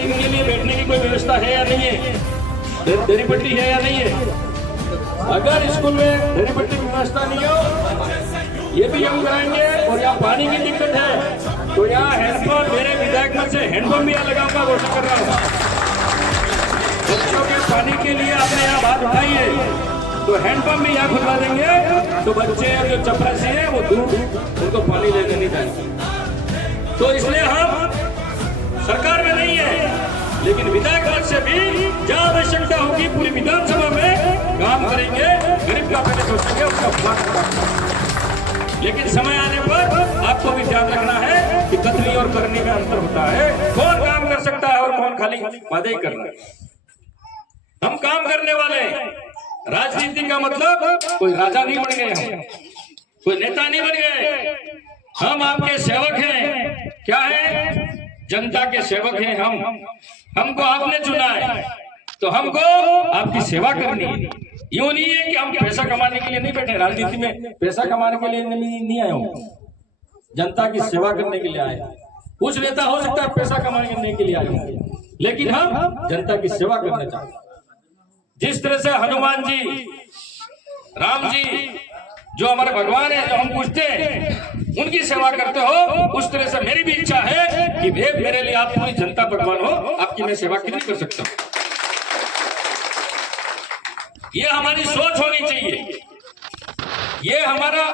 इनके लिए बैठने की कोई व्यवस्था है या नहीं है, दरी पट्टी है या नहीं है। अगर स्कूल में दरी पट्टी की व्यवस्था नहीं हो, ये भी हम कराएंगे। और यहाँ पानी की दिक्कत है तो यहाँ हैंडपंप, मेरे विधायक मत से हैंडपंप भी यहाँ लगाऊंगा, घोषणा कर रहा हूँ। बच्चों के पानी के लिए आपने यहाँ बात उठाई है तो हैंडपंप भी यहाँ खुलवा देंगे, तो बच्चे जो चपरासी है वो दूर उनको पानी लेने नहीं जाएंगे। तो इसलिए हम सरकार में नहीं है, लेकिन विधायक पद से भी जहाँ आवश्यकता होगी पूरी विधानसभा में काम करेंगे, गरीब का पहले सोचेंगे, उसका बात। लेकिन समय आने पर आपको भी ध्यान रखना है कि कथनी और करनी में अंतर होता है। कौन काम कर सकता है और कौन खाली वादे ही करना है। हम काम करने वाले, राजनीति का मतलब कोई राजा नहीं बन गए, हम कोई नेता नहीं बन गए, हम आपके सेवक हैं। क्या है? जनता के सेवक हैं हम। हमको आपने चुना है तो हमको आपकी सेवा करनी है। यूं नहीं है कि हम पैसा कमाने के लिए नहीं बैठे, राजनीति में पैसा कमाने के लिए नहीं आए हो, जनता की सेवा करने के लिए आए। कुछ नेता हो सकता है पैसा कमाने के लिए आए होंगे, लेकिन हम जनता की सेवा करना चाहते हैं। जिस तरह से हनुमान जी, राम जी जो हमारे भगवान है, जो हम पूछते हैं उनकी सेवा करते हो, उस तरह से मेरी भी इच्छा है कि मेरे लिए आप पूरी जनता भगवान हो, आपकी मैं सेवा कितनी कर सकता हूं। ये हमारी सोच होनी चाहिए, ये हमारा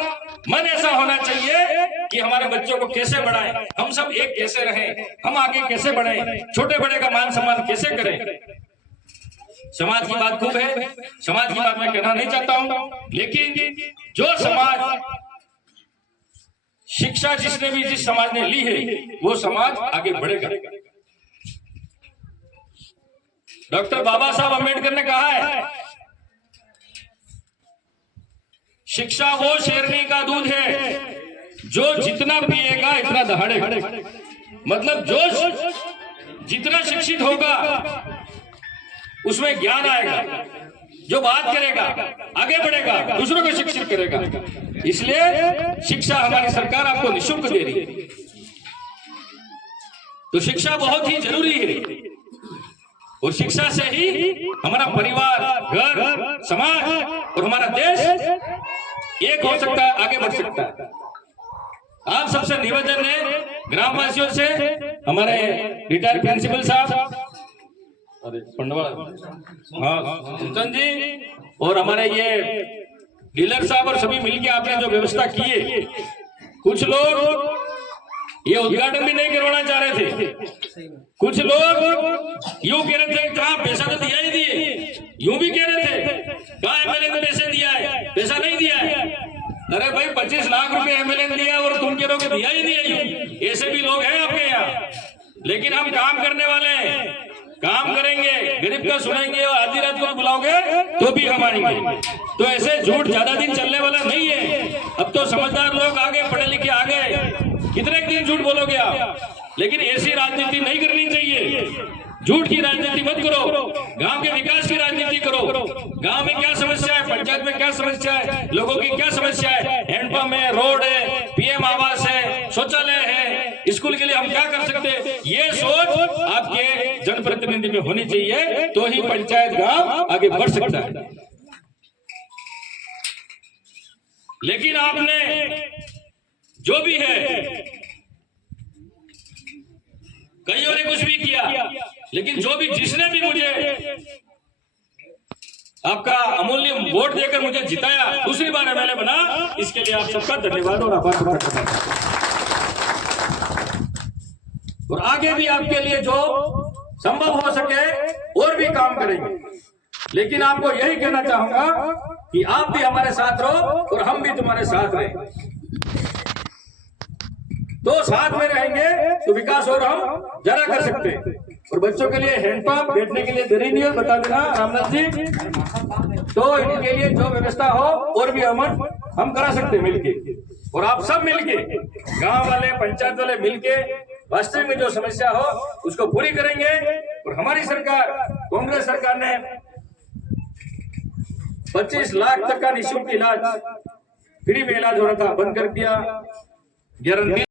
मन ऐसा होना चाहिए कि हमारे बच्चों को कैसे बढ़ाएं, हम सब एक कैसे रहें, हम आगे कैसे बढ़ें, छोटे बड़े का मान सम्मान कैसे करें। समाज की बात खूब है, समाज की बात मैं कहना नहीं चाहता हूं, लेकिन जो समाज, शिक्षा जिसने भी, जिस समाज ने ली है, वो समाज आगे बढ़ेगा। डॉक्टर बाबा साहब अम्बेडकर ने कहा है, शिक्षा वो शेरनी का दूध है जो जितना पिएगा इतना दहाड़ेगा। मतलब जो जितना शिक्षित होगा उसमें ज्ञान आएगा, जो बात करेगा आगे बढ़ेगा, दूसरों को शिक्षित करेगा। इसलिए शिक्षा हमारी सरकार आपको निःशुल्क दे रही है, तो शिक्षा बहुत ही जरूरी है। और शिक्षा से ही हमारा परिवार, घर, समाज और हमारा देश एक हो सकता है, आगे बढ़ सकता है। आप सबसे निवेदन है, ग्रामवासियों से, हमारे रिटायर्ड प्रिंसिपल साहब, अरे पंडवाल, हाँ चिंतन जी, और हमारे ये डीलर साहब और सभी मिलके आपने जो व्यवस्था की है, कुछ लोग ये उद्घाटन भी नहीं करवाना चाह रहे थे, कुछ लोग यूं कह रहे थे कहा पैसा तो दिया ही दिए, यूं भी कह रहे थे कहा एमएलए ने पैसे दिया है, पैसा नहीं दिया है। अरे भाई 25 लाख रुपए एमएलए ने दिया और तुम कह रहे हो कि दिया ही दिया, ऐसे भी लोग हैं आपके यहाँ। लेकिन हम काम करने वाले हैं, काम करेंगे, गरीब का सुनेंगे, और आधी रात को बुलाओगे तो भी हम आएंगे। तो ऐसे झूठ ज्यादा दिन चलने वाला नहीं है। अब तो समझदार लोग आ गए, पढ़े लिखे आ गए, कितने दिन झूठ बोलोगे आप। लेकिन ऐसी राजनीति नहीं करनी चाहिए, झूठ की राजनीति मत करो, गांव के विकास की राजनीति करो। गांव में क्या समस्या है, पंचायत में क्या समस्या है, लोगों की क्या समस्या है, हैंडपंप है, रोड है, पीएम आवास है, शौचालय है, स्कूल के लिए हम क्या कर सकते हैं, ये सोच आपके जनप्रतिनिधि में होनी चाहिए, तो ही पंचायत गांव आगे बढ़ सकता है। लेकिन आपने जो भी है, कईयों ने कुछ भी किया, लेकिन जो भी, जिसने भी मुझे आपका अमूल्य वोट देकर मुझे जिताया, दूसरी बार एमएलए बना, इसके लिए आप सबका धन्यवाद और आभार प्रकट करता हूं। और आगे भी आपके लिए जो संभव हो सके और भी काम करेंगे। लेकिन आपको यही कहना चाहूंगा कि आप भी हमारे साथ रहो और हम भी तुम्हारे साथ रहें। तो साथ में रहेंगे तो विकास और हम जरा कर सकते हैं। और बच्चों के लिए हैंडपंप, बैठने के लिए दरी नहीं है, बता देना रामनाथ जी, तो इनके लिए जो व्यवस्था हो और भी हम करा सकते हैं मिलके। और आप सब मिलके, गांव वाले, पंचायत वाले मिलके वास्तविक में जो समस्या हो उसको पूरी करेंगे। और हमारी सरकार, कांग्रेस सरकार ने 25 लाख तक का निःशुल्क इलाज, फ्री में इलाज हो रहा था, बंद कर दिया। गारंटी